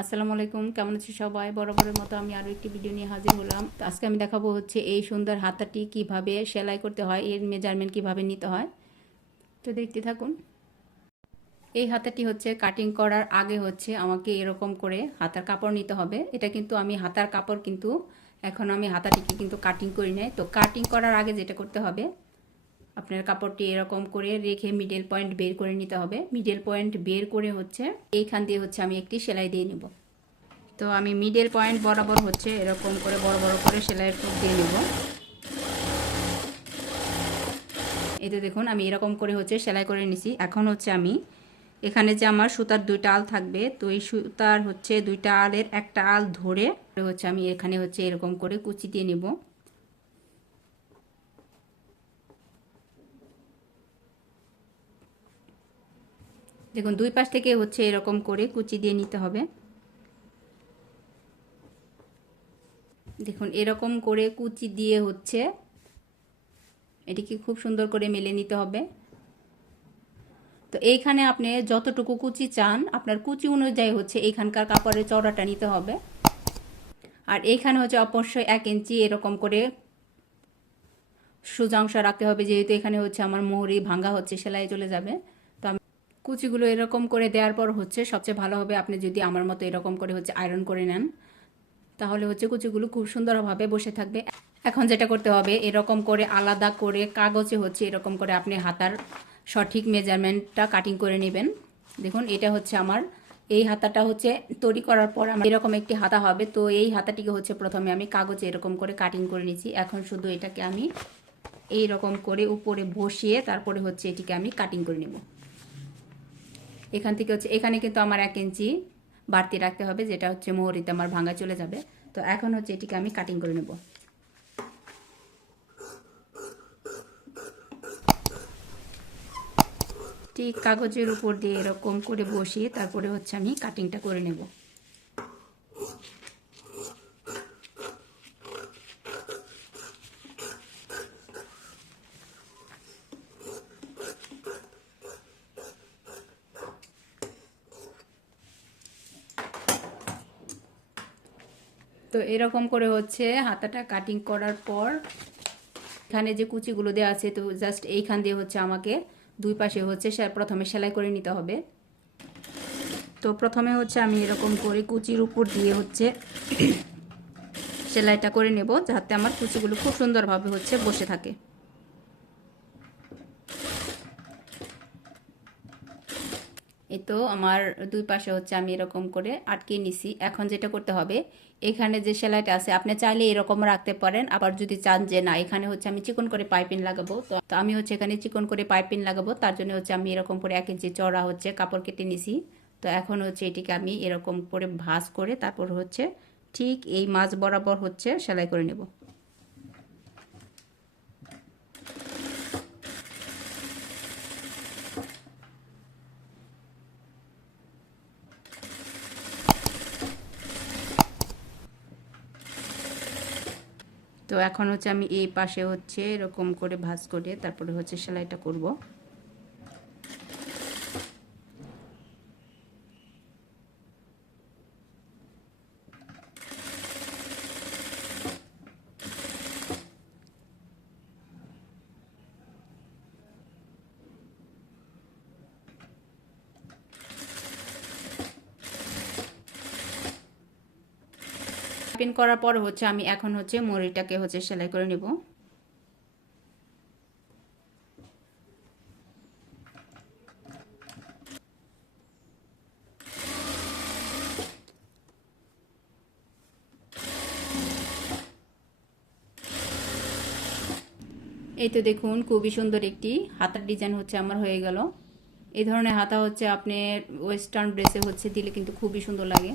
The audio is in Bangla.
আসসালামু আলাইকুম, কেমন আছি সবাই? বরাবরের মতো আমি আরও একটি ভিডিও নিয়ে হাজির হলাম। তো আজকে আমি দেখাবো হচ্ছে এই সুন্দর হাতাটি কিভাবে সেলাই করতে হয়, এর মেজারমেন্ট কিভাবে নিতে হয়। তো দেখতে থাকুন। এই হাতাটি হচ্ছে কাটিং করার আগে হচ্ছে আমাকে এরকম করে হাতার কাপড় নিতে হবে। এটা কিন্তু আমি হাতার কাপড় কিন্তু এখন আমি হাতাটিকে কিন্তু কাটিং করি নাই। তো কাটিং করার আগে যেটা করতে হবে, আপনার কাপড়টি এরকম করে রেখে মিডল পয়েন্ট বের করে নিতে হবে। মিডল পয়েন্ট বের করে হচ্ছে এইখান দিয়ে হচ্ছে আমি একটি সেলাই দিয়ে নেব। তো আমি মিডল পয়েন্ট বরাবর হচ্ছে এরকম করে বড় বড় করে সেলাইয়ের টুক দিয়ে নেব। এই তো দেখুন আমি এরকম করে হচ্ছে সেলাই করে নিছি। এখন হচ্ছে আমি এখানে যে আমার সুতার দুইটা আল থাকবে, তো এই সুতার হচ্ছে দুইটা আলের একটা আল ধরে হচ্ছে আমি এখানে হচ্ছে এরকম করে কুচি দিয়ে নেব। দেখুন দুই পাশ থেকে হচ্ছে এরকম করে কুচি দিয়ে নিতে হবে। দেখুন এরকম করে কুচি দিয়ে হচ্ছে এটিকে খুব সুন্দর করে মেলে নিতে হবে। তো এইখানে আপনি যতটুকু কুচি চান আপনার কুচি অনুযায়ী হচ্ছে এইখানকার কাপড়ের চওড়াটা নিতে হবে। আর এইখানে হচ্ছে অবশ্যই 1 ইঞ্চি এরকম করে সোজা অংশ রাখতে হবে, যেহেতু এখানে হচ্ছে আমার মোহরি ভাঙা হচ্ছে, সেলাই চলে যাবে। তো আমি কুচিগুলো এরকম করে দেওয়ার পর হচ্ছে সবচেয়ে ভালো হবে আপনি যদি আমার মতো এরকম করে হচ্ছে আয়রন করে নেন, তাহলে হচ্ছে কুচিগুলো খুব সুন্দরভাবে বসে থাকবে। এখন যেটা করতে হবে, এরকম করে আলাদা করে কাগজে হচ্ছে এরকম করে আপনি হাতার সঠিক মেজারমেন্টটা কাটিং করে নেবেন। দেখুন এটা হচ্ছে আমার এই হাতাটা হচ্ছে তৈরি করার পর আমার এরকম একটি হাতা হবে। তো এই হাতাটিকে হচ্ছে প্রথমে আমি কাগজে এরকম করে কাটিং করে নিয়েছি। এখন শুধু এটাকে আমি এই রকম করে উপরে বসিয়ে তারপরে হচ্ছে এটিকে আমি কাটিং করে নেব। এখান থেকে হচ্ছে এখানে কিন্তু আমার 1 ইঞ্চি বাড়তি রাখতে হবে, যেটা হচ্ছে মোহরিতে আমার ভাঙা চলে যাবে। তো এখন হচ্ছে এটিকে আমি কাটিং করে নেব। ঠিক কাগজের উপর দিয়ে এরকম করে বসিয়ে তারপরে হচ্ছে আমি কাটিংটা করে নেব। তো এরকম করে হচ্ছে হাতাটা কাটিং করার পর এখানে যে কুচিগুলো দেওয়া আছে, তো জাস্ট এইখান দিয়ে হচ্ছে আমাকে দুই পাশে হচ্ছে প্রথমে সেলাই করে নিতে হবে। তো প্রথমে হচ্ছে আমি এরকম করে কুচির উপর দিয়ে হচ্ছে সেলাইটা করে নেব, যাতে আমার কুচিগুলো খুব সুন্দরভাবে হচ্ছে বসে থাকে। এই তো আমার দুই পাশে হচ্ছে আমি এরকম করে আটকে নিছি। এখন যেটা করতে হবে, এখানে যে সেলাইটা আছে আপনি চাইলে এরকম রাখতে পারেন, আবার যদি চান যে না এখানে হচ্ছে আমি চিকন করে পাইপিং লাগাবো, তো আমি হচ্ছে এখানে চিকন করে পাইপিং লাগাবো, তার জন্য হচ্ছে আমি এরকম করে 1 ইঞ্চি চওড়া হচ্ছে কাপড় কেটে নিছি। তো এখন হচ্ছে এটিকে আমি এরকম করে ভাঁজ করে তারপর হচ্ছে ঠিক এই মাঝ বরাবর হচ্ছে সেলাই করে নেব। তো এখন হচ্ছে আমি এই পাশে হচ্ছে এরকম করে ভাঁজ করে তারপরে হচ্ছে সেলাইটা করব। পিন করার পর হচ্ছে আমি এখন হচ্ছে মরিটাকে হচ্ছে সেলাই করে নেব। এই তো দেখুন খুবই সুন্দর একটি হাতার ডিজাইন হচ্ছে আমার হয়ে গেল। এই ধরনের হাতা হচ্ছে আপনি ওয়েস্টার্ন ড্রেসে হচ্ছে দিলে কিন্তু খুবই সুন্দর লাগে।